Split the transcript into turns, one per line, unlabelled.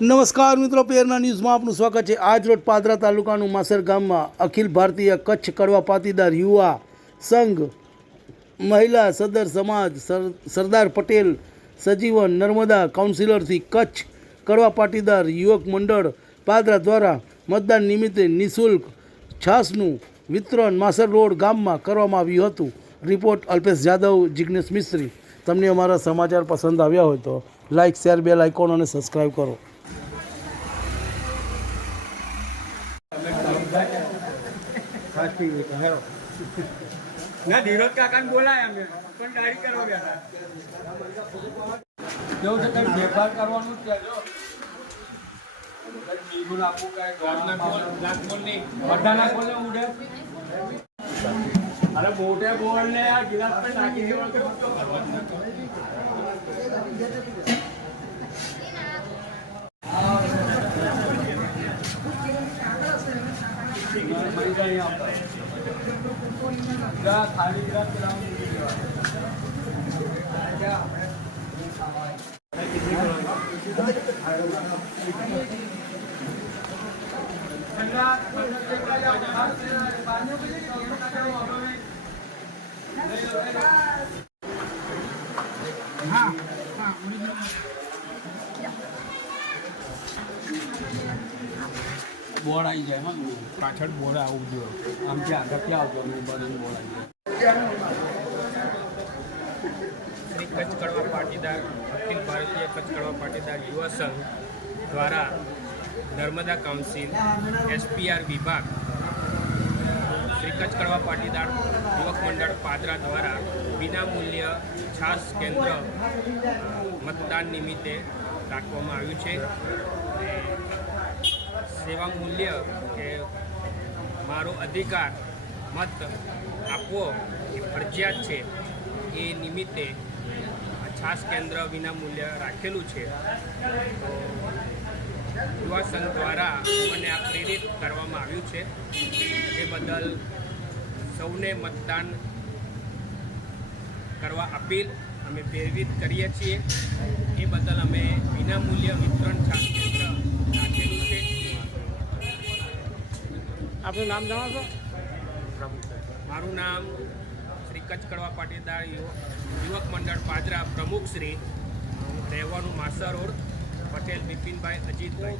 નમસ્કાર મિત્રો પેરના ન્યૂઝમાં આપનું સ્વાગત છે. આજ રોજ પાદરા તાલુકાનું માસર ગામમાં અખિલ ભારતીય કચ્છ કડવા પાટીદાર યુવા સંઘ, મહિલા સદર સમાજ, સર- સરદાર પટેલ, સજીવન નર્મદા કાઉન્સિલરથી કચ્છ કડવા પાટીદાર યુવક મંડળ પાદરા દ્વારા મતદાન નિમિત્તે નિઃશુલ્ક છાસનું વિતરણ માસર રોડ ગામમાં કરવામાં આવ્યું હતું. રિપોર્ટ અલ્પેશ જાદવ, જિગ્નેશ મિસ્ત્રી. તમને અમારા સમાચાર પસંદ આવ્યા હોય તો લાઇક શેર, બેલ આઇકોન અને સબસ્ક્રાઈબ કરો.
ના ધીરજ કાકાને બોલાય અમે. પણ દાઢી કરવા બેઠા. કેવું છે કઈ વેપાર કરવાનું જ છે જો બીજું કઈ નહીં બધાના ઉડે. અરે મોટે બોલ ને આ ગિલાસ પર નાખી દેવાનો કે ઊંચો કરવાનો જા ખાલી જા પેલા મૂકી દેવાનું. બોર્ડ આવી જાય પાછળ બોર્ડ આવું જોઈએ આમ જે આગળ ત્યાં આવજો અમે બધું બોર્ડ આવી જાય.
શ્રી કચ્છ કડવા પાટીદાર અખિલ ભારતીય કચ્છ કડવા પાટીદાર યુવા સંઘ દ્વારા નર્મદા કાઉન્સિલ એસપીઆર વિભાગ શ્રી કચ્છ કડવા પાટીદાર યુવક મંડળ પાદરા દ્વારા વિનામૂલ્ય છાસ કેન્દ્ર મતદાન નિમિત્તે રાખવામાં આવ્યું છે. સેવા મૂલ્ય કે મારો અધિકાર મત આપવો એ ફરજિયાત છે. એ નિમિત્તે છાસ કેન્દ્ર વિના મૂલ્ય રાખેલું છે. તો યુવા સંઘ દ્વારા મને આ પ્રેરિત કરવામાં આવ્યું છે. એ બદલ સૌને મતદાન કરવા અપીલ અમે પ્રેરિત કરીએ છીએ. એ બદલ અમે વિનામૂલ્ય વિતરણ છાસ કેન્દ્ર રાખેલું છે
આપનું નામ જણાવશો
મારું નામ શ્રી કચ્છ કડવા પાટીદાર યુવક મંડળ પાદરા પ્રમુખ શ્રી રહેવાનું માસા રોડ પટેલ બિપિનભાઈ અજીતભાઈ.